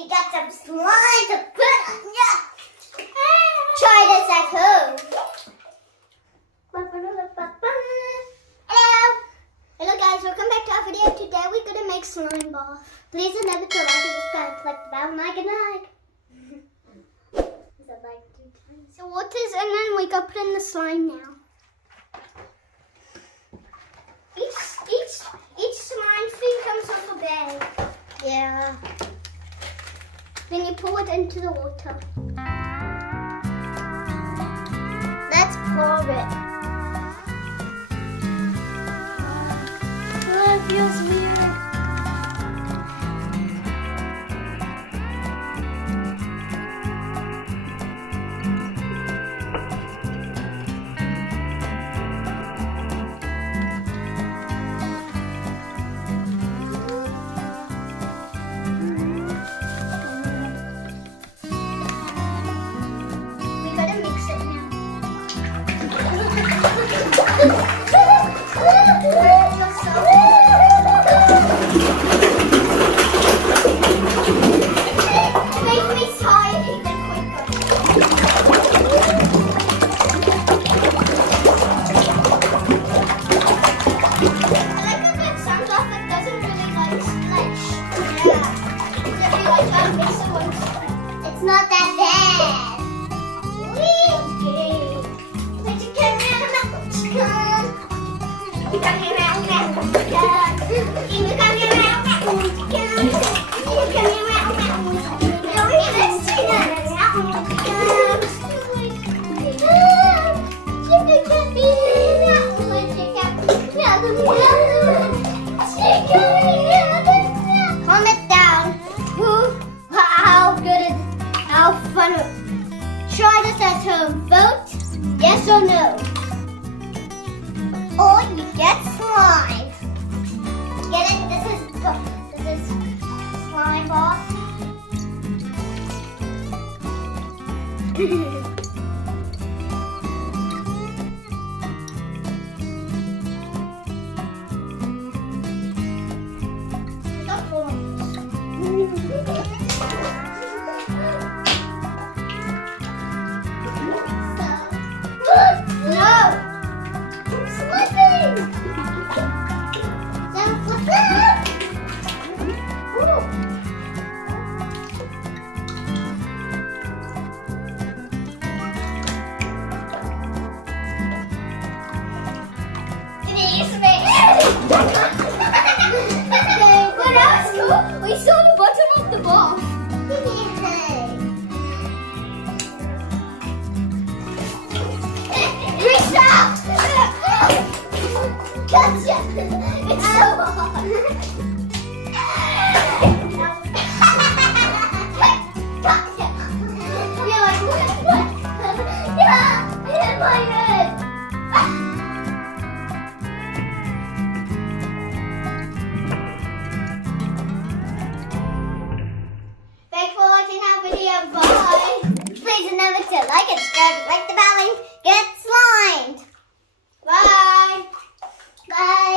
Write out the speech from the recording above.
We got some slime to put on. Yeah. Try this at home. Hello. Hello guys, welcome back to our video. Today we're gonna make slime baff. Please remember to like and subscribe, click the bell, and like. So waters, and then we go put in the slime now. Each slime thing comes off a bag. Yeah. Then you pour it into the water. Let's pour it. Oh, it feels weird. It's not that bad. Comment down how fun. Try this at home. Vote yes or no. Or you get slime. Get it? This is slime baff. We saw the bottom of the bath. Reach out! Gotcha! It's so hard. Gotcha! You're like, what? Yeah! I hit my head! Bye. Please remember to like and subscribe, click the bell, and get slimed. Bye. Bye.